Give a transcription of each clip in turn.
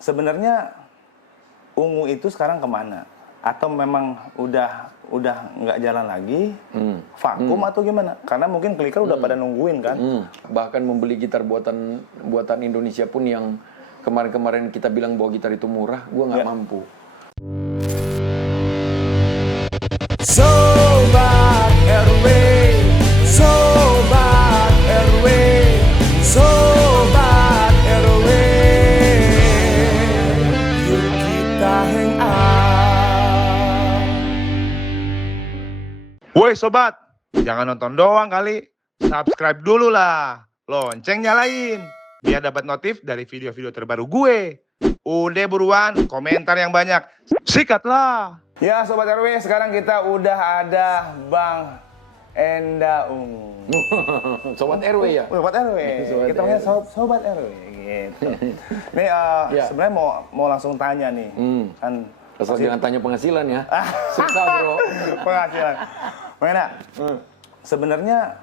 Sebenarnya Ungu itu sekarang kemana? Atau memang udah nggak jalan lagi? Vakum atau gimana? Karena mungkin kliker udah pada nungguin kan? Bahkan membeli gitar buatan Indonesia pun yang kemarin-kemarin kita bilang bahwa gitar itu murah, gue nggak mampu. Sobat RW, Sobat RW, Sobat RW, yuk kita hang out. Woi sobat, jangan nonton doang kali, subscribe dulu lah, lonceng nyalain, biar dapat notif dari video-video terbaru gue. Udah buruan, komentar yang banyak, sikat lah. Ya Sobat RW, sekarang kita udah ada Bang Enda Ungu. Sobat RW ya? Sobat RW, kita panggil Sobat RW gitu. Nih sebenarnya mau langsung tanya nih. Kan Asal jangan tanya penghasilan ya. Susah bro. Penghasilan. Bang Enda, sebenarnya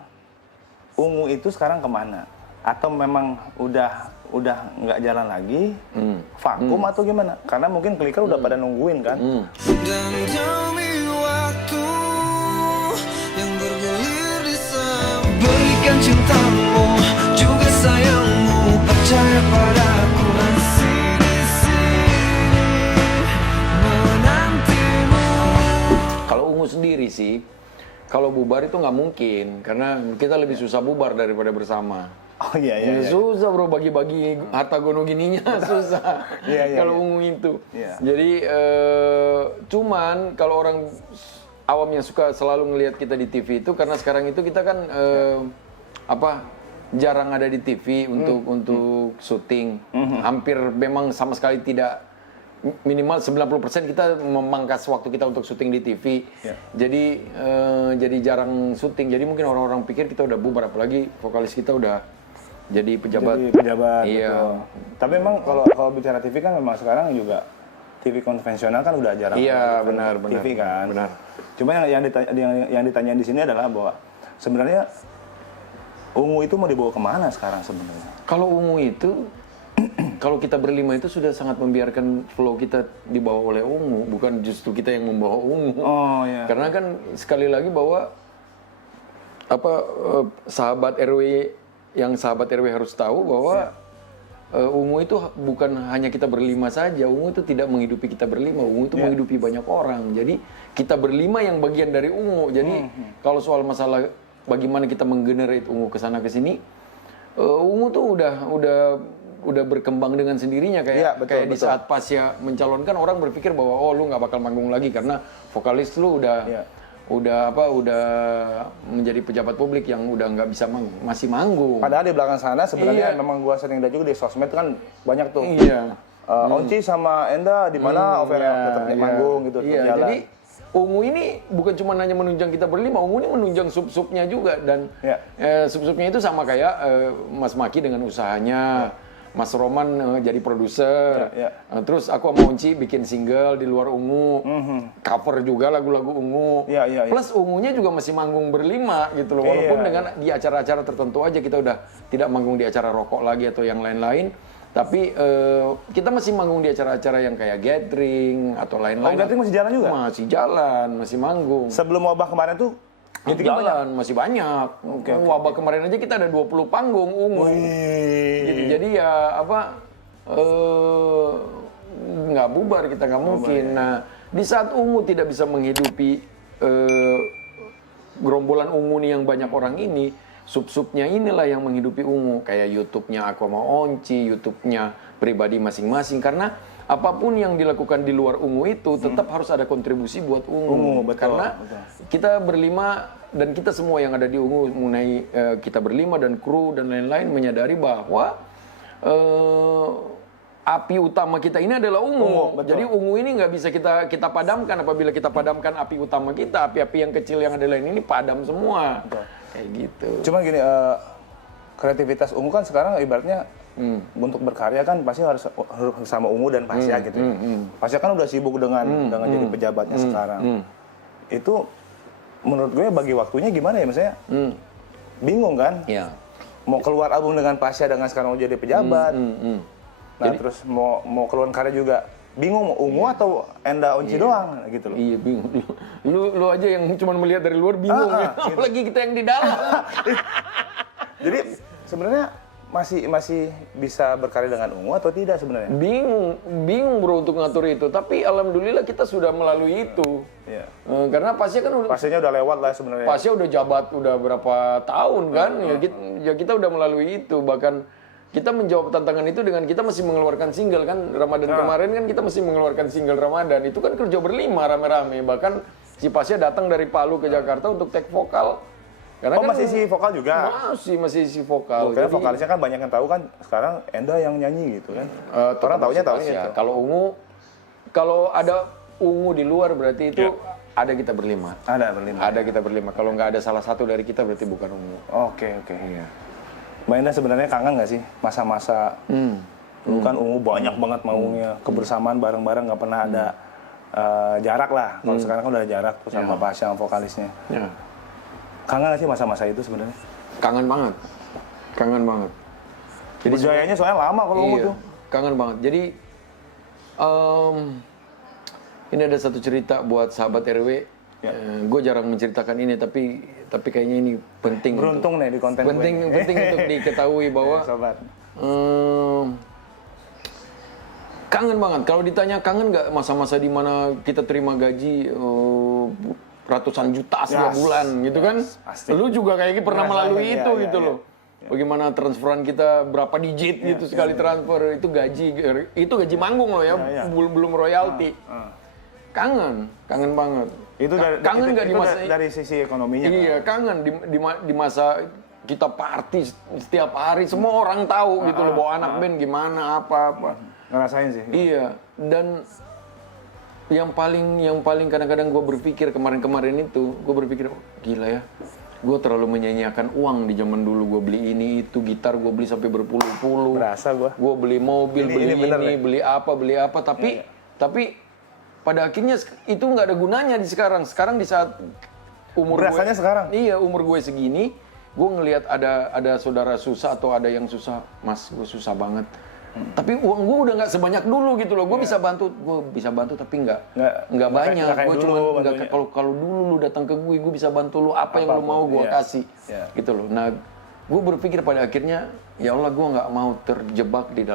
Ungu itu sekarang kemana? Atau memang udah nggak jalan lagi, vakum atau gimana? Karena mungkin kliker udah pada nungguin kan? Dan demi waktu yang bergulir di sana, berikan cintamu juga sayangmu, percaya padaku, masih di sini menantimu. Kalau Ungu sendiri sih, kalau bubar itu nggak mungkin, karena kita lebih susah bubar daripada bersama. Oh iya. Susah bro, bagi-bagi harta gono gininya susah. Kalau Ungu itu. Jadi cuman kalau orang awam yang suka selalu ngelihat kita di TV itu karena sekarang itu kita kan jarang ada di TV untuk syuting. Hampir memang sama sekali tidak, minimal 90% kita memangkas waktu kita untuk syuting di TV. Jadi jarang syuting. Jadi mungkin orang-orang pikir kita udah bubar, apalagi vokalis kita udah jadi pejabat. Iya. Gitu. Tapi memang kalau bicara TV kan memang sekarang juga TV konvensional kan udah jarang. Iya, benar. TV kan. Benar. Cuma yang ditanya di sini adalah bahwa sebenarnya Ungu itu mau dibawa kemana sekarang sebenarnya? Kalau Ungu itu, kalau kita berlima itu sudah sangat membiarkan flow kita dibawa oleh Ungu, bukan justru kita yang membawa Ungu. Oh iya. Karena kan sekali lagi bahwa sahabat RW harus tahu bahwa Ungu itu bukan hanya kita berlima saja. Ungu itu tidak menghidupi kita berlima. Ungu itu menghidupi banyak orang. Jadi kita berlima yang bagian dari Ungu. Jadi kalau soal masalah bagaimana kita menggenerate Ungu ke sana ke sini, Ungu tuh udah berkembang dengan sendirinya kayak di saat Pasya mencalonkan, orang berpikir bahwa lu nggak bakal manggung lagi karena vokalis lu udah menjadi pejabat publik yang udah nggak bisa masih manggung. Padahal di belakang sana sebenarnya memang gua sering lihat juga di sosmed kan banyak tuh. Onci sama Enda di mana manggung gitu jalan. Jadi Ungu ini bukan cuma hanya menunjang kita berlima, Ungu ini menunjang sub-subnya juga, dan sub-subnya itu sama kayak Mas Maki dengan usahanya. Mas Roman jadi produser, terus aku sama Onci bikin single di luar Ungu, cover juga lagu-lagu Ungu, plus Ungunya juga masih manggung berlima gitu loh, walaupun dengan di acara-acara tertentu aja kita udah tidak manggung di acara rokok lagi atau yang lain-lain, tapi kita masih manggung di acara-acara yang kayak gathering atau lain-lain. Gathering masih jalan juga? Masih jalan, masih manggung. Sebelum wabah kemarin tuh jalan, masih banyak. Wabah kemarin aja kita ada 20 panggung Ungu. Gitu. Jadi ya nggak bubar, kita nggak mungkin. Nah, di saat Ungu tidak bisa menghidupi gerombolan Ungu nih yang banyak orang ini, sub-subnya inilah yang menghidupi Ungu. Kayak YouTube-nya Aku sama Onci, YouTube-nya pribadi masing-masing. Karena apapun yang dilakukan di luar Ungu itu tetap harus ada kontribusi buat Ungu. Karena kita berlima dan kita semua yang ada di Ungu, mengenai kita berlima dan kru dan lain-lain, menyadari bahwa api utama kita ini adalah Ungu. Jadi Ungu ini nggak bisa kita padamkan. Apabila kita padamkan api utama kita, api-api yang kecil yang ada lain ini padam semua. Kayak gitu. Cuma gini, kreativitas Ungu kan sekarang ibaratnya untuk berkarya kan pasti harus sama Ungu dan Pasya gitu ya. Pasya kan udah sibuk dengan jadi pejabatnya sekarang. Itu menurut gue bagi waktunya gimana ya, misalnya bingung kan? Mau keluar album dengan Pasya dengan sekarang jadi pejabat. Nah, terus mau keluar karya juga bingung mau ungu atau Enda Onci doang gitu loh. Iya, bingung. Lu aja yang cuma melihat dari luar bingung ya. Gitu. Apalagi kita yang di dalam. Jadi sebenarnya masih bisa berkarya dengan ungu atau tidak sebenarnya? Bingung bro untuk ngatur itu. Tapi alhamdulillah kita sudah melalui itu. Iya. Karena pasnya kan Pastinya udah lewat lah sebenarnya. pasnya udah jabat udah berapa tahun kan. Ya kita udah melalui itu. Bahkan kita menjawab tantangan itu dengan kita masih mengeluarkan single kan. Ramadan kemarin kan kita masih mengeluarkan single Ramadan. Itu kan kerja berlima rame-rame. Bahkan si Pasya datang dari Palu ke Jakarta untuk take vokal. Karena kan masih isi vokal juga? Masih isi vokal. Karena vokalisnya kan banyak yang tahu kan sekarang Enda yang nyanyi gitu kan. Orang taunya gitu. Kalau ada ungu di luar berarti itu ada kita berlima. Ada kita berlima. Kalau nggak ada salah satu dari kita berarti bukan ungu. Oke. Iya. Mbak Enda sebenarnya kangen nggak sih masa-masa dulu kan ungu banyak banget maunya kebersamaan bareng-bareng nggak pernah ada jarak lah. Kalau sekarang kan udah ada jarak tuh sama Pasya sama vokalisnya. Ya. Kangen nggak sih masa-masa itu sebenarnya? Kangen banget. Jadi berjayanya soalnya lama kalau ungu tuh. Kangen banget. Jadi ini ada satu cerita buat sahabat RW. Gue jarang menceritakan ini tapi kayaknya ini penting. Beruntung nih di konten penting untuk diketahui bahwa sobat. Kangen banget. Kalau ditanya kangen nggak masa-masa di mana kita terima gaji ratusan juta setiap bulan gitu kan? Pasti. Lu juga kayaknya pernah melalui itu gitu loh. Ya. Bagaimana transferan kita berapa digit gitu sekali transfer itu gaji manggung loh ya, belum royalti. Kangen banget. Itu dari sisi ekonominya. Iya, kangen di masa kita party setiap hari, semua orang tahu gitu loh bahwa anak band gimana apa. Ngerasain sih. Iya, dan yang paling kadang-kadang gue berpikir kemarin itu, gue berpikir gila ya, gue terlalu menyanyiakan uang di zaman dulu. Gue beli ini itu gitar gue beli sampai berpuluh-puluh. Berasa gue. Gue beli mobil, beli apa, tapi pada akhirnya itu nggak ada gunanya di sekarang. Sekarang di saat umur berasanya gue, sekarang. Iya, umur gue segini, gue ngelihat ada saudara susah atau ada yang susah, mas gue susah banget. Tapi uang gue udah nggak sebanyak dulu gitu loh. Gue bisa bantu tapi nggak banyak. Gue cuma kalau dulu lu datang ke gue bisa bantu lu apa yang lu mau gue kasih, gitu loh. Nah, gue berpikir pada akhirnya ya Allah gue nggak mau terjebak di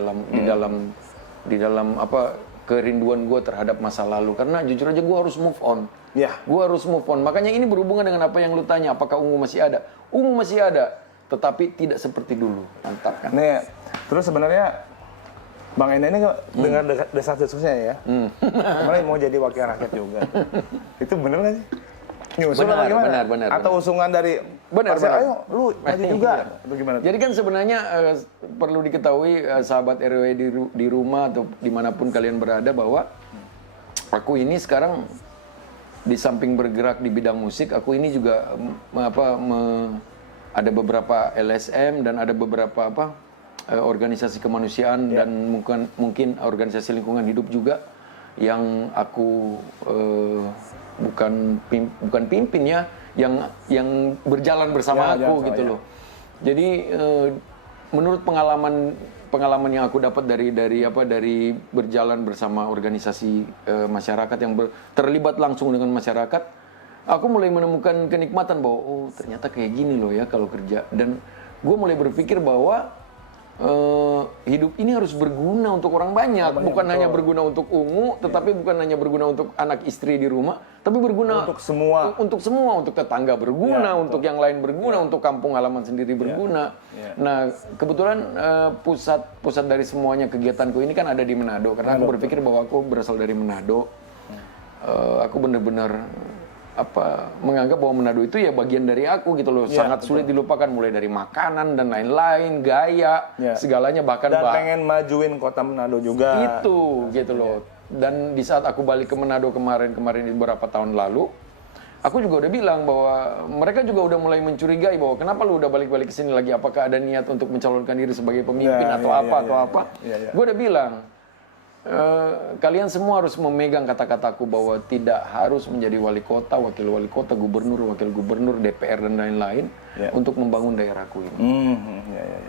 dalam apa kerinduan gue terhadap masa lalu. Karena jujur aja gue harus move on. Gue harus move on. Makanya ini berhubungan dengan apa yang lu tanya. Apakah ungu masih ada? Ungu masih ada, tetapi tidak seperti dulu. Mantap kan? Nih, terus sebenarnya Bang Enda ini dengar desas-desusnya ya. Kemarin mau jadi wakil rakyat juga. Itu bener nggak sih? Nyusul atau gimana? Benar. Atau usungan dari benar. Ayo, lu maju juga. Atau gimana? Jadi kan sebenarnya perlu diketahui sahabat RW di rumah atau dimanapun kalian berada bahwa aku ini sekarang di samping bergerak di bidang musik, aku ini juga ada beberapa LSM dan ada beberapa organisasi kemanusiaan dan mungkin organisasi lingkungan hidup juga yang aku bukan pimpin ya, yang berjalan bersama aku gitu loh. Jadi menurut pengalaman yang aku dapat dari berjalan bersama organisasi masyarakat yang terlibat langsung dengan masyarakat, aku mulai menemukan kenikmatan bahwa ternyata kayak gini loh ya kalau kerja. Dan gue mulai berpikir bahwa hidup ini harus berguna untuk orang banyak, bukan hanya berguna untuk ungu, tetapi bukan hanya berguna untuk anak istri di rumah, tapi berguna untuk semua, untuk tetangga berguna, untuk yang lain berguna, untuk kampung halaman sendiri berguna. Nah, kebetulan pusat dari semuanya kegiatanku ini kan ada di Manado, karena aku berpikir bahwa aku berasal dari Manado. Aku benar-benar menganggap bahwa Manado itu ya bagian dari aku gitu loh. Sangat sulit dilupakan, mulai dari makanan dan lain-lain, gaya, segalanya, bahkan dan pengen majuin kota Manado juga. Itu gitu loh. Dan di saat aku balik ke Manado kemarin beberapa tahun lalu, aku juga udah bilang bahwa mereka juga udah mulai mencurigai bahwa kenapa lu udah balik-balik ke sini lagi, apakah ada niat untuk mencalonkan diri sebagai pemimpin atau apa. Gue udah bilang, kalian semua harus memegang kata-kataku bahwa tidak harus menjadi wali kota, wakil wali kota, gubernur, wakil gubernur, DPR dan lain-lain untuk membangun daerahku ini.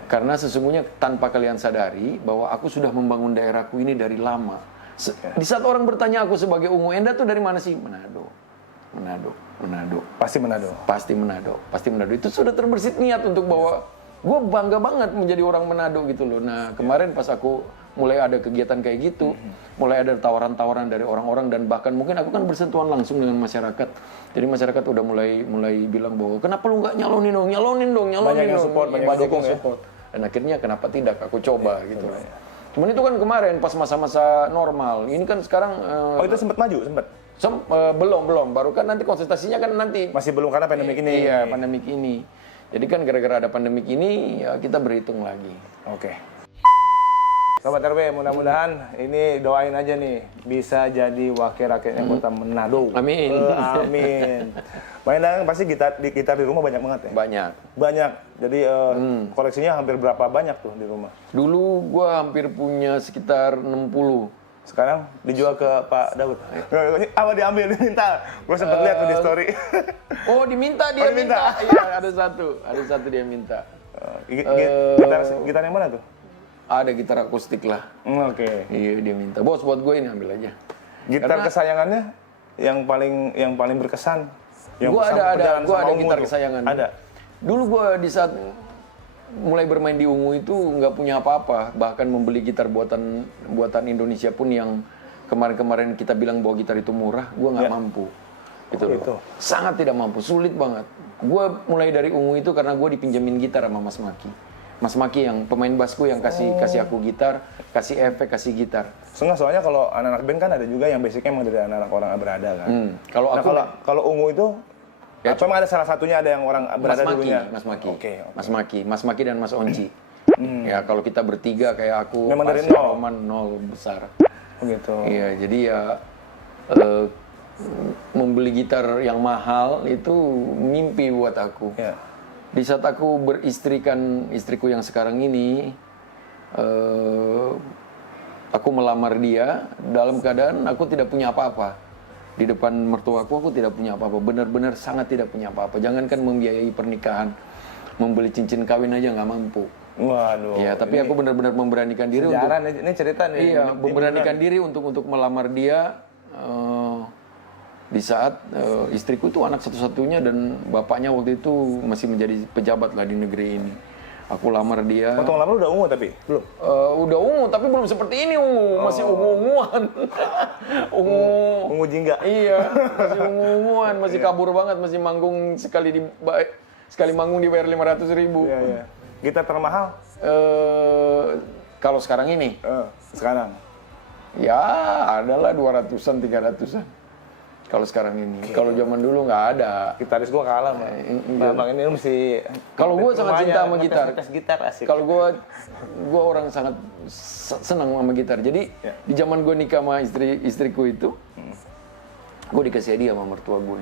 Karena sesungguhnya tanpa kalian sadari bahwa aku sudah membangun daerahku ini dari lama. Di saat orang bertanya aku sebagai Ungu, Enda tuh dari mana sih? Manado. Pasti Manado. Pasti Manado. Itu sudah terbersit niat untuk bahwa gue bangga banget menjadi orang Manado gitu loh. Nah kemarin pas aku mulai ada kegiatan kayak gitu, mulai ada tawaran-tawaran dari orang-orang dan bahkan mungkin aku kan bersentuhan langsung dengan masyarakat. Jadi masyarakat udah mulai bilang bahwa kenapa lu nggak nyalonin dong. Banyak yang support, banyak yang dukung ya. Dan akhirnya kenapa tidak aku coba gitu. Cuman itu kan kemarin pas masa-masa normal. Ini kan sekarang Oh itu sempat maju, sempat? belum. Baru kan nanti konsultasinya kan nanti. Masih belum karena pandemik ini. Iya, pandemik ini. Jadi kan gara-gara ada pandemik ini ya kita berhitung lagi. Oke. Sobat RW, mudah-mudahan ini doain aja nih bisa jadi wakil rakyat yang kota Manado. Amin. Amin. Bayangin pasti gitar di rumah banyak banget ya? Banyak. Jadi koleksinya hampir berapa banyak tuh di rumah? Dulu gua hampir punya sekitar 60. Sekarang dijual ke Pak Daud. Apa diambil, diminta? Gue sempet lihat tuh di story. Oh diminta dia Oh, diminta. minta. Iya ada satu dia minta. Gitar yang mana tuh? Ada gitar akustik lah. Oke. Iya dia minta. Bos buat gue ini ambil aja. Gitar kesayangannya yang paling berkesan. Gua ada gitar kesayangan. Ada. Dulu gua di saat mulai bermain di Ungu itu nggak punya apa-apa, bahkan membeli gitar buatan Indonesia pun yang kemarin-kemarin kita bilang bahwa gitar itu murah, gua nggak mampu. Gitu. Sangat tidak mampu, sulit banget. Gua mulai dari Ungu itu karena gua dipinjemin gitar sama Mas Maki. Mas Maki yang pemain bassku yang kasih aku gitar, kasih efek, kasih gitar. Soalnya kalau anak-anak band kan ada juga yang basicnya emang dari anak-anak orang berada kan. Kalau Ungu itu ya, memang ada salah satunya ada yang orang berada dulunya. Mas Maki. Oke. Mas Maki dan Mas Onci. Ya kalau kita bertiga kayak aku, memang dari Roman nol besar. Gitu. Iya, jadi ya membeli gitar yang mahal itu mimpi buat aku. Ya. Di saat aku beristrikan istriku yang sekarang ini, aku melamar dia dalam keadaan aku tidak punya apa-apa. Di depan mertuaku aku tidak punya apa-apa, benar-benar sangat tidak punya apa-apa. Jangankan membiayai pernikahan, membeli cincin kawin aja nggak mampu. Waduh. Ya, tapi aku benar-benar memberanikan diri ini cerita nih. Iya, memberanikan diri untuk melamar dia. Di saat istriku itu anak satu-satunya dan bapaknya waktu itu masih menjadi pejabat lah di negeri ini. Aku lamar dia. Waktu lamar udah ungu tapi? Belum? Udah ungu, tapi belum seperti ini ungu. Masih ungu-unguan. Ungu jingga? Iya, masih ungu-unguan. Masih kabur banget, masih manggung sekali manggung dibayar 500.000. Iya. Gitar termahal? Kalau sekarang ini? Sekarang? Ya, adalah 200-an, 300-an. Kalau sekarang ini, kalau zaman dulu nggak ada. Gitaris gua kalah, Bang. Ini mesti. Kalau gua sangat cinta sama gitar. Gitar asik. Kalau gua orang sangat senang sama gitar. Jadi di zaman gua nikah sama istriku itu, gua dikasih hadiah sama mertua gue.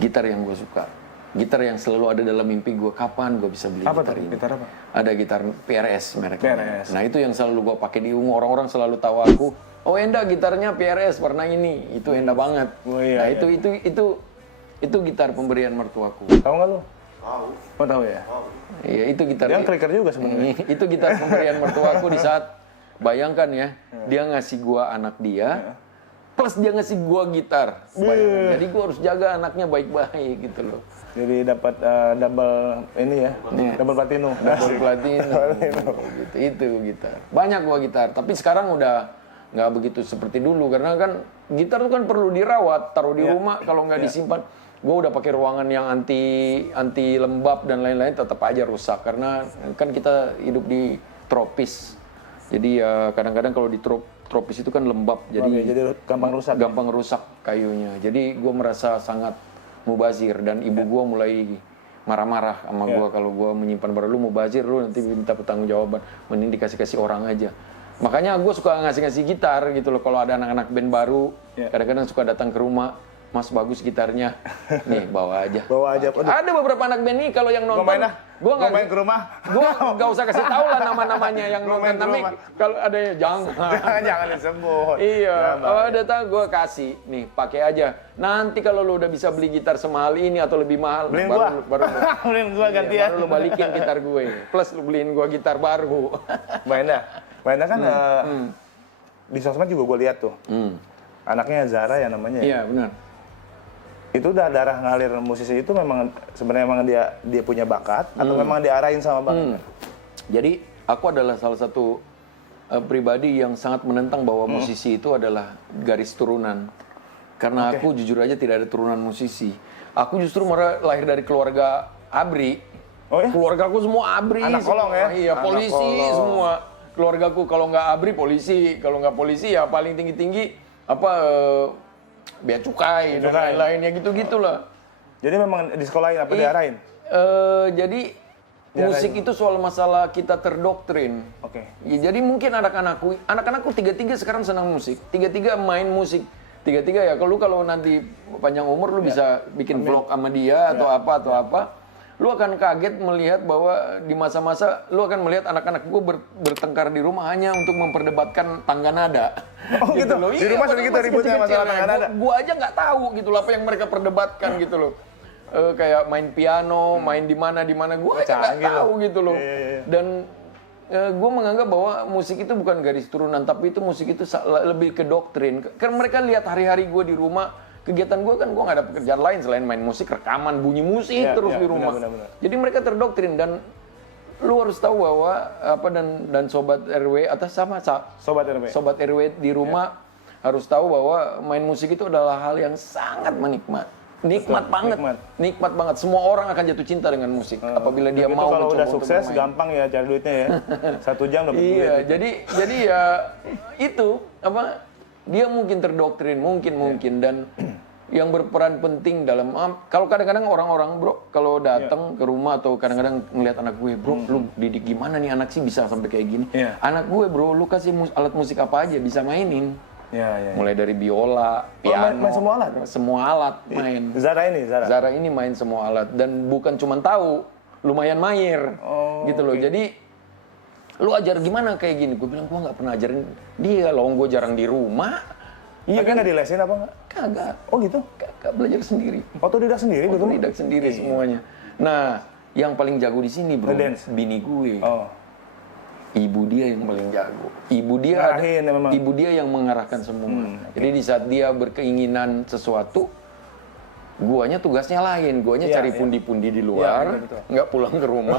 Gitar yang gua suka. Gitar yang selalu ada dalam mimpi gua. Kapan gua bisa beli gitar ini? Gitar apa? Ada gitar PRS mereknya. PRS. Nah itu yang selalu gua pakai di Ungu. Orang-orang selalu tahu aku. Oh Enda gitarnya PRS warna ini, itu Enda banget. Oh, iya, nah itu gitar pemberian mertuaku. Tahu nggak lu? Tahu. Oh tahu ya. Iya itu gitar. Dia kliker juga sebenarnya. Itu gitar pemberian mertuaku di saat bayangkan ya, dia ngasih gua anak dia, plus dia ngasih gua gitar. Jadi gua harus jaga anaknya baik-baik gitu loh. Jadi dapat double ini ya, double platinum. Double platinum. Gitu. Itu gitar. Banyak gua gitar, tapi sekarang udah nggak begitu seperti dulu karena kan gitar itu kan perlu dirawat, taruh di rumah kalau nggak disimpan. Gue udah pakai ruangan yang anti lembab dan lain-lain tetap aja rusak karena kan kita hidup di tropis. Jadi ya kadang-kadang kalau di tropis itu kan lembab jadi gampang rusak kayunya. Jadi gue merasa sangat mubazir dan ibu gue mulai marah-marah sama gue kalau gue menyimpan barang, lu mubazir, lu nanti minta pertanggungjawaban, mending dikasih orang aja. Makanya gue suka ngasih gitar gitu loh kalau ada anak-anak band baru, kadang-kadang suka datang ke rumah, Mas bagus gitarnya, nih bawa aja. Bawa aja. Aduh. Ada beberapa anak band nih kalau yang nonton, Gue main ke rumah. Gue nggak usah kasih tahu lah nama-namanya yang nonton, tapi kalau ada yang jangan disebut. Iya, kalau ada tahu gue kasih, nih pakai aja. Nanti kalau lu udah bisa beli gitar semahal ini atau lebih mahal, beliin beliin gua gantian. baru lu balikin gitar gue, plus lu beliin gue gitar baru. Mbak Endah kan di sosmed juga gue lihat tuh, anaknya Zara ya namanya. Iya benar. Itu udah darah ngalir musisi itu memang sebenarnya memang dia punya bakat atau memang diarahin sama bakat? Jadi aku adalah salah satu pribadi yang sangat menentang bahwa musisi itu adalah garis turunan. Karena aku jujur aja tidak ada turunan musisi. Aku justru lahir dari keluarga ABRI. Oh ya? Keluarga aku semua ABRI. Anak kolong ya? Iya, polisi kolong. semua. Keluargaku kalau nggak ABRI polisi, kalau nggak polisi ya paling tinggi-tinggi bea cukai dan lain-lainnya gitu-gitulah. Jadi memang di sekolahin apa diarahin? Jadi musik itu soal masalah kita terdoktrin. Oke. Ya, jadi mungkin anak-anakku tiga-tiga sekarang senang musik, tiga-tiga main musik, tiga-tiga ya. Kalau nanti panjang umur lu bisa bikin vlog sama dia atau apa. Lu akan kaget melihat bahwa di masa-masa lu akan melihat anak-anak gue bertengkar di rumah hanya untuk memperdebatkan tangga nada. Oh gitu loh. Di rumah sering kita ributnya masalah tangga nada. Gue aja nggak tahu gitu loh apa yang mereka perdebatkan gitu loh. Kayak main piano, main di mana gue aja nggak tahu gitu loh. Dan gue menganggap bahwa musik itu bukan garis turunan, tapi itu musik itu lebih ke doktrin. Karena mereka lihat hari-hari gue di rumah. Kegiatan gue kan gue nggak ada pekerjaan lain selain main musik, rekaman, bunyi musik terus di rumah. Benar. Jadi mereka terdoktrin dan lu harus tahu bahwa dan sobat RW atas sama sobat RW di rumah harus tahu bahwa main musik itu adalah hal yang sangat nikmat banget. Semua orang akan jatuh cinta dengan musik apabila dia mau kalau mencoba udah untuk sukses bermain. gampang ya cari duitnya ya. 1 jam dapat duit. Iya, jadi ya itu dia mungkin terdoktrin, mungkin dan yang berperan penting dalam kalau kadang-kadang orang-orang bro kalau datang ke rumah atau kadang-kadang ngelihat anak gue bro lu didik gimana nih anak sih bisa sampai kayak gini anak gue bro lu kasih alat musik apa aja bisa mainin mulai dari biola, piano, main semua alat main. Zara ini main semua alat dan bukan cuma tahu lumayan mahir gitu loh. Jadi lu ajar gimana kayak gini? Gue bilang gue nggak pernah ajarin dia loh, gue jarang di rumah. Iya kan? Nggak dilesin apa nggak? Kagak. Oh gitu? Kagak, belajar sendiri. Otodidak sendiri? Otodidak sendiri semuanya. Nah, yang paling jago di sini bro, bini gue. Oh. Ibu dia yang paling jago. Ibu dia yang mengarahkan semua. Jadi di saat dia berkeinginan sesuatu, guanya tugasnya lain, guanya cari pundi-pundi di luar, nggak pulang ke rumah.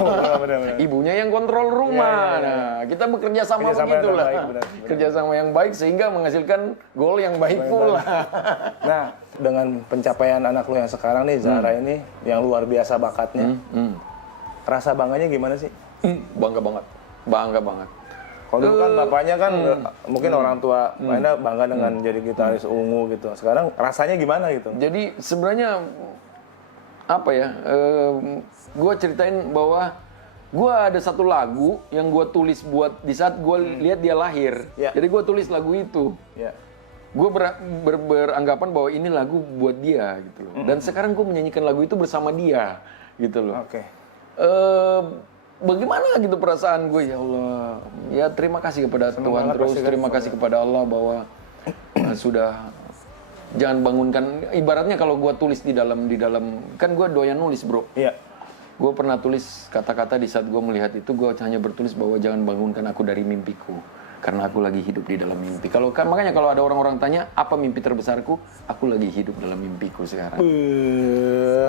Ibunya yang kontrol rumah. Nah, kita bekerja sama begitulah. Kerjasama yang baik sehingga menghasilkan gol yang baik pula. Nah, dengan pencapaian anak lu yang sekarang nih, Zara ini, yang luar biasa bakatnya, rasa bangganya gimana sih? Bangga banget. Kalau dulu kan bapaknya kan mungkin orang tua mainnya bangga dengan jadi gitaris ungu gitu. Sekarang rasanya gimana gitu? Jadi sebenarnya gue ceritain bahwa gue ada satu lagu yang gue tulis buat di saat gue lihat dia lahir. Jadi gue tulis lagu itu. Gue beranggapan bahwa ini lagu buat dia gitu loh. Dan sekarang gue menyanyikan lagu itu bersama dia gitu loh. Bagaimana gitu perasaan gue, ya Allah. Ya terima kasih kepada Tuhan terus, terima kasih kepada Allah bahwa sudah jangan bangunkan. Ibaratnya kalau gue tulis di dalam kan gue doyan nulis bro. Iya. Gue pernah tulis kata-kata di saat gue melihat itu, gue hanya bertulis bahwa jangan bangunkan aku dari mimpiku. Karena aku lagi hidup di dalam mimpi. Makanya kalau ada orang-orang tanya, apa mimpi terbesarku? Aku lagi hidup dalam mimpiku sekarang.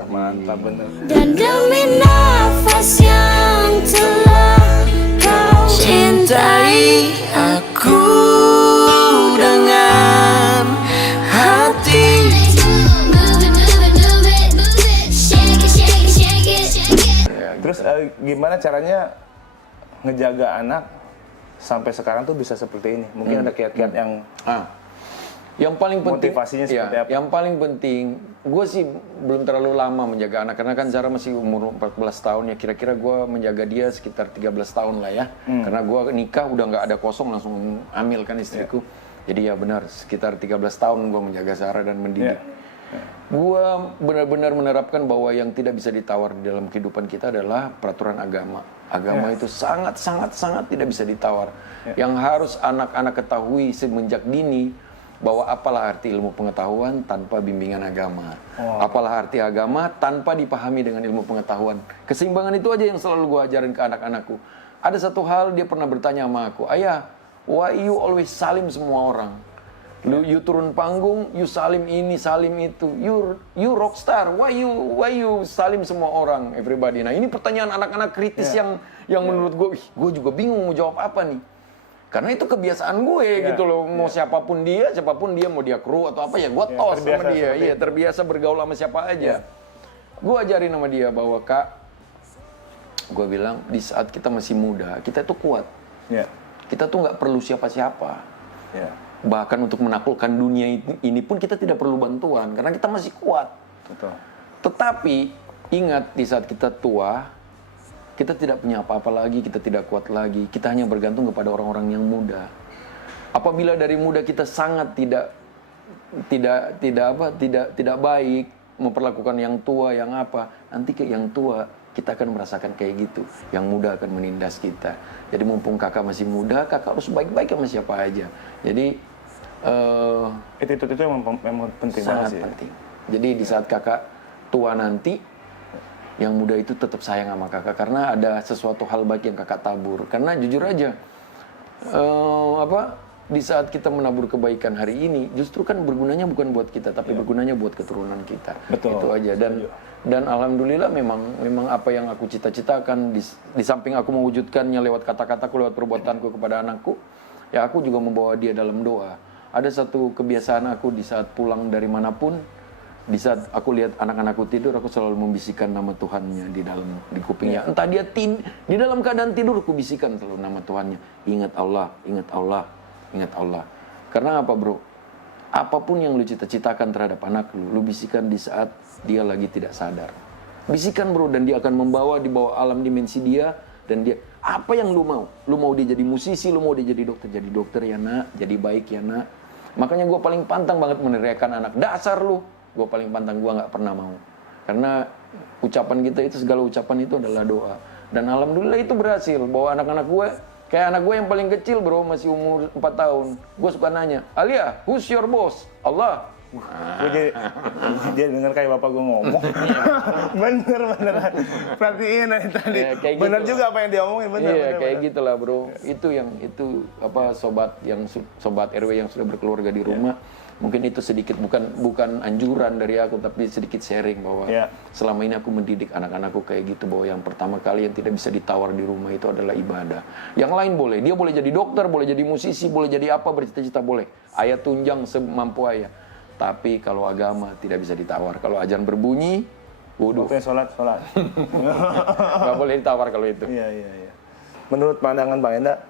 Mantap bener. Dan demi nafas yang telah kau cintai aku dengan hati. Terus gimana caranya ngejaga anak sampai sekarang tuh bisa seperti ini? Mungkin ada kiat-kiat yang paling penting motivasinya seperti apa? Yang paling penting, gue sih belum terlalu lama menjaga anak karena kan Zara masih umur 14 tahun ya. Kira-kira gue menjaga dia sekitar 13 tahun lah ya. Karena gue nikah udah nggak ada kosong, langsung hamil kan istriku. Jadi ya benar sekitar 13 tahun gue menjaga Zara dan mendidik. Gua benar-benar menerapkan bahwa yang tidak bisa ditawar di dalam kehidupan kita adalah peraturan agama. Agama itu sangat tidak bisa ditawar. Yang harus anak-anak ketahui semenjak dini bahwa apalah arti ilmu pengetahuan tanpa bimbingan agama. Apalah arti agama tanpa dipahami dengan ilmu pengetahuan. Keseimbangan itu aja yang selalu gua ajarin ke anak-anakku. Ada satu hal dia pernah bertanya sama aku, "Ayah, why you always salim semua orang? You turun panggung, you salim ini, salim itu. You rockstar. Why you salim semua orang, everybody?" Nah, ini pertanyaan anak-anak kritis yang menurut gue juga bingung mau jawab apa nih. Karena itu kebiasaan gue gitu loh. Mau siapapun dia mau dia kru atau apa ya, gue tos sama dia. Iya, terbiasa bergaul sama siapa aja. Gue ajarin sama dia bahwa, Kak, gue bilang di saat kita masih muda, kita itu kuat. Kita tuh nggak perlu siapa-siapa. Bahkan untuk menaklukkan dunia ini pun kita tidak perlu bantuan karena kita masih kuat. Betul. Tetapi ingat di saat kita tua, kita tidak punya apa-apa lagi, kita tidak kuat lagi. Kita hanya bergantung kepada orang-orang yang muda. Apabila dari muda kita sangat tidak baik memperlakukan yang tua, yang apa, nanti ke yang tua kita akan merasakan kayak gitu. Yang muda akan menindas kita. Jadi mumpung kakak masih muda, kakak harus baik-baik sama siapa aja. Jadi itu memang penting banget sih. Sangat penting. Jadi di saat kakak tua nanti, yang muda itu tetap sayang sama kakak karena ada sesuatu hal baik yang kakak tabur. Karena jujur aja, di saat kita menabur kebaikan hari ini, justru kan bergunanya bukan buat kita, tapi bergunanya buat keturunan kita. Betul. Itu aja. Dan alhamdulillah memang apa yang aku cita-citakan di samping aku mewujudkannya lewat kata-kataku, lewat perbuatanku kepada anakku, ya aku juga membawa dia dalam doa. Ada satu kebiasaan aku di saat pulang dari manapun, di saat aku lihat anak-anakku tidur, aku selalu membisikkan nama Tuhannya di kupingnya. Entah dia di dalam keadaan tidur, aku bisikan selalu nama Tuhannya. Ingat Allah, ingat Allah, ingat Allah. Karena apa, bro? Apapun yang lu cita-citakan terhadap anak lu bisikan di saat dia lagi tidak sadar. Bisikan, bro, dan dia akan membawa di bawah alam dimensi dia, dan dia apa yang lu mau. Lu mau dia jadi musisi, lu mau dia jadi dokter ya nak, jadi baik ya nak. Makanya gue paling pantang banget meneriakan anak. Dasar lu, gue paling pantang, gue nggak pernah mau. Karena ucapan kita itu, segala ucapan itu adalah doa. Dan alhamdulillah itu berhasil, bahwa anak-anak gue, kayak anak gue yang paling kecil, bro, masih umur 4 tahun. Gue suka nanya, "Alia, who's your boss?" Allah. Dia denger kayak bapak gue ngomong. bener. Perhatiin tadi. Bener gitu juga apa yang dia omongin, bener. Iya, kayak gitulah, bro. Itu sobat RW yang sudah berkeluarga di rumah. Mungkin itu sedikit bukan anjuran dari aku, tapi sedikit sharing bahwa selama ini aku mendidik anak-anakku kayak gitu, bahwa yang pertama kali yang tidak bisa ditawar di rumah itu adalah ibadah. Yang lain boleh, dia boleh jadi dokter, boleh jadi musisi, boleh jadi apa, bercita-cita boleh. Ayah tunjang semampu ayah. Tapi kalau agama tidak bisa ditawar. Kalau ajan berbunyi, wudu. Oke, sholat. Nggak boleh ditawar kalau itu. Iya. Menurut pandangan Bang Enda,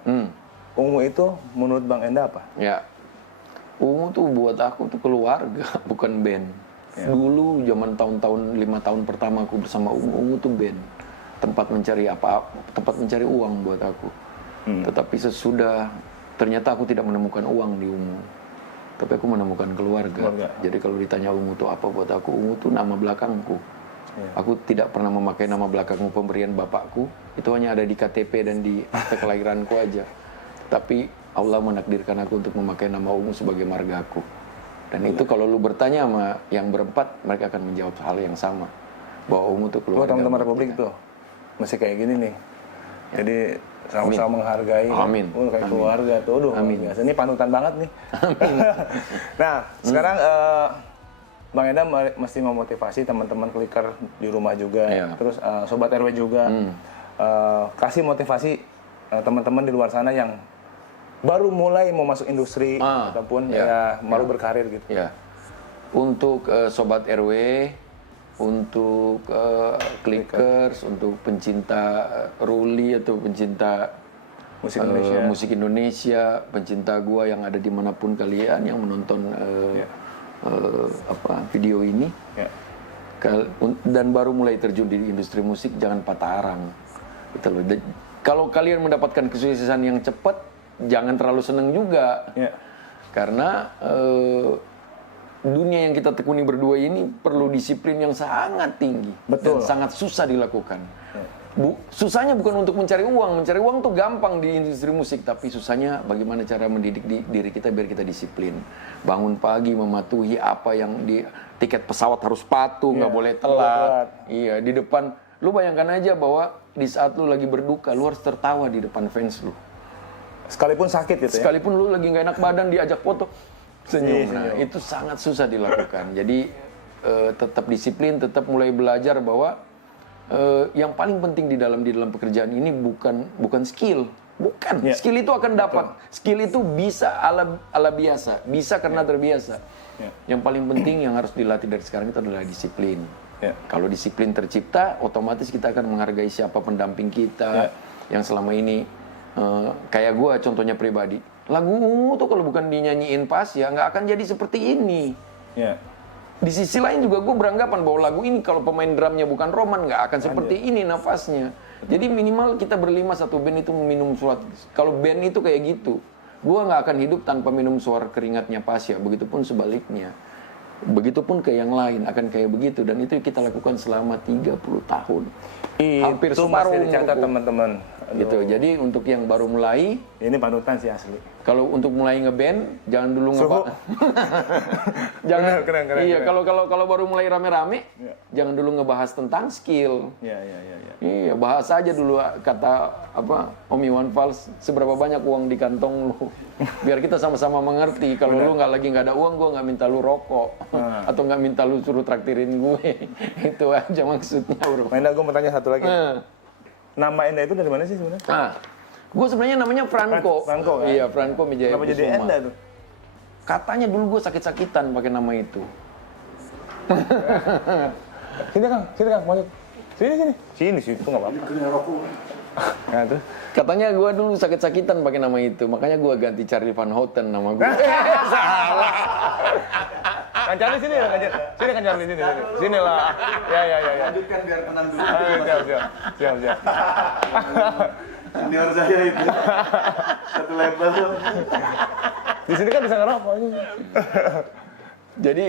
ungu itu menurut Bang Enda apa? Ya, ungu tuh buat aku tuh keluarga, bukan band. Dulu zaman tahun-tahun 5 tahun pertama aku bersama ungu tuh band. Tempat mencari uang buat aku. Tetapi sesudah, ternyata aku tidak menemukan uang di ungu. Tapi aku menemukan keluarga. Jadi kalau ditanya ungu itu apa buat aku, ungu itu nama belakangku. Aku tidak pernah memakai nama belakangku pemberian bapakku. Itu hanya ada di KTP dan di akte kelahiranku aja. Tapi Allah menakdirkan aku untuk memakai nama ungu sebagai margaku. Dan itu kalau lu bertanya sama yang berempat, mereka akan menjawab hal yang sama. Bahwa ungu itu keluarga. Teman-teman Republik tuh masih kayak gini nih. Jadi sama-sama menghargai. Amin. Kayak keluarga tuh. Amin. Biasa ini panutan banget nih. Nah, sekarang Bang Enda mesti memotivasi teman-teman kliker di rumah juga, terus sobat RW juga. Kasih motivasi teman-teman di luar sana yang baru mulai mau masuk industri ataupun baru berkarir gitu. Ya. Untuk sobat RW, untuk clickers, untuk pencinta Ruli atau pencinta musik Indonesia, pencinta gua yang ada dimanapun kalian yang menonton video ini, dan baru mulai terjun di industri musik, jangan patah arang. Gitu loh. Kalau kalian mendapatkan kesuksesan yang cepat, jangan terlalu seneng juga, karena dunia yang kita tekuni berdua ini perlu disiplin yang sangat tinggi. Betul. Dan sangat susah dilakukan. Susahnya bukan untuk mencari uang tuh gampang di industri musik, tapi susahnya bagaimana cara mendidik diri kita biar kita disiplin. Bangun pagi, mematuhi apa yang di tiket pesawat harus patuh, nggak boleh telat. Iya, di depan, lu bayangkan aja bahwa di saat lu lagi berduka, lu harus tertawa di depan fans lu. Sekalipun sakit gitu ya? Sekalipun lu lagi nggak enak badan, diajak foto, senyum. Nah, itu sangat susah dilakukan. Jadi, tetap disiplin, tetap mulai belajar bahwa yang paling penting di dalam pekerjaan ini bukan skill, skill itu akan dapat. Skill itu bisa ala biasa, bisa karena terbiasa. Yang paling penting yang harus dilatih dari sekarang itu adalah disiplin. Kalau disiplin tercipta, otomatis kita akan menghargai siapa pendamping kita yang selama ini kayak gue contohnya pribadi. Lagu Ungu tuh kalau bukan dinyanyiin pas ya nggak akan jadi seperti ini. Di sisi lain juga gue beranggapan bahwa lagu ini kalau pemain drumnya bukan Roman nggak akan seperti ini nafasnya. Jadi minimal kita berlima satu band itu minum suara. Kalau band itu kayak gitu, gue nggak akan hidup tanpa minum suara keringatnya Pasya. Begitupun sebaliknya. Begitupun ke yang lain akan kayak begitu. Dan itu kita lakukan selama 30 tahun. Hampir separuh masih dicatat teman-teman. Gitu. Jadi untuk yang baru mulai, ini panutan sih asli. Kalau untuk mulai ngeband, jangan dulu jangan. Keren. Iya, kalau baru mulai rame-rame, jangan dulu ngebahas tentang skill. Iya, bahas aja dulu kata Om Iwan Fals, seberapa banyak uang di kantong lu. Biar kita sama-sama mengerti. Kalau lu nggak ada uang, gue nggak minta lu rokok atau nggak minta lu suruh traktirin gue. Itu aja maksudnya, bro. Mainda, gue mau tanya satu lagi. Nama Enda itu dari mana sih sebenarnya? Gue sebenarnya namanya Franco. Franco kan? Iya, Franco Mijaya Kenapa jadi Enda tuh? Katanya dulu gue sakit-sakitan pakai nama itu. Sini Kang, masuk. Sini, situ nggak apa-apa. Nah, tuh. Katanya gue dulu sakit-sakitan pakai nama itu, makanya gue ganti Charlie Van Houten nama gue. Salah. Kan Charlie sini lah, sini kan Charlie sini. Sini lah. Ya. Lanjutkan biar tenang dulu. Siap. Senior saya itu. Satu level. Di sini kan bisa ngerokok. Jadi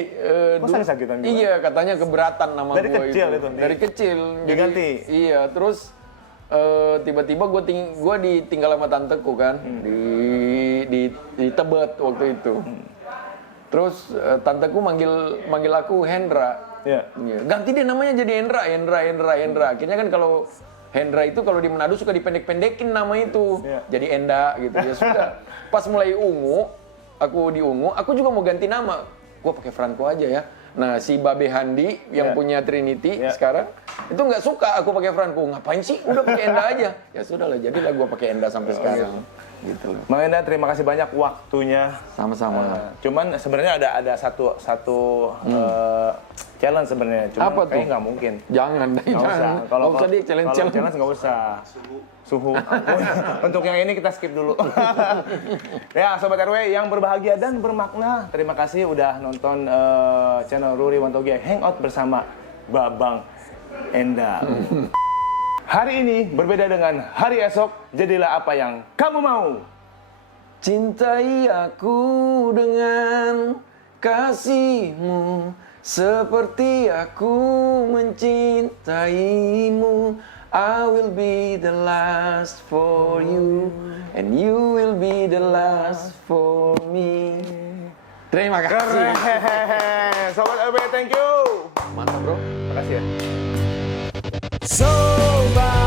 sakit-sakitan juga? Iya, katanya keberatan nama dari gue kecil itu. Dari kecil. Diganti. Iya, terus tiba-tiba gue ditinggal sama tanteku kan di Tebet waktu itu. Terus tanteku manggil aku Hendra. Iya. Ganti deh namanya jadi Hendra. Akhirnya kan kalau Hendra itu kalau di Manado suka dipendek-pendekin nama itu. Jadi Enda gitu. Ya sudah. Pas mulai aku di Ungu, aku juga mau ganti nama. Gua pakai Franco aja ya. Nah, si Babe Handi yang punya Trinity sekarang itu nggak suka aku pakai Franco. Ngapain sih? Udah pakai Enda aja. Ya sudahlah, jadilah gua pakai Enda sampai sekarang. Gitu loh. Bang Enda, terima kasih banyak waktunya. Sama-sama. Cuman sebenarnya ada satu challenge sebenarnya. Cuman apa tuh? Kayaknya nggak mungkin. Jangan. Kalau dia challenge nggak usah. Suhu. Untuk yang ini kita skip dulu. Ya, Sobat RW yang berbahagia dan bermakna. Terima kasih udah nonton channel Ruri Wantogia Hangout bersama Babang Enda. Hari ini berbeda dengan hari esok, jadilah apa yang kamu mau. Cintai aku dengan kasihmu, seperti aku mencintaimu. I will be the last for you, and you will be the last for me. Terima kasih. Keren. Sobat RW, thank you. Mantap, bro. Terima kasih ya. Sobat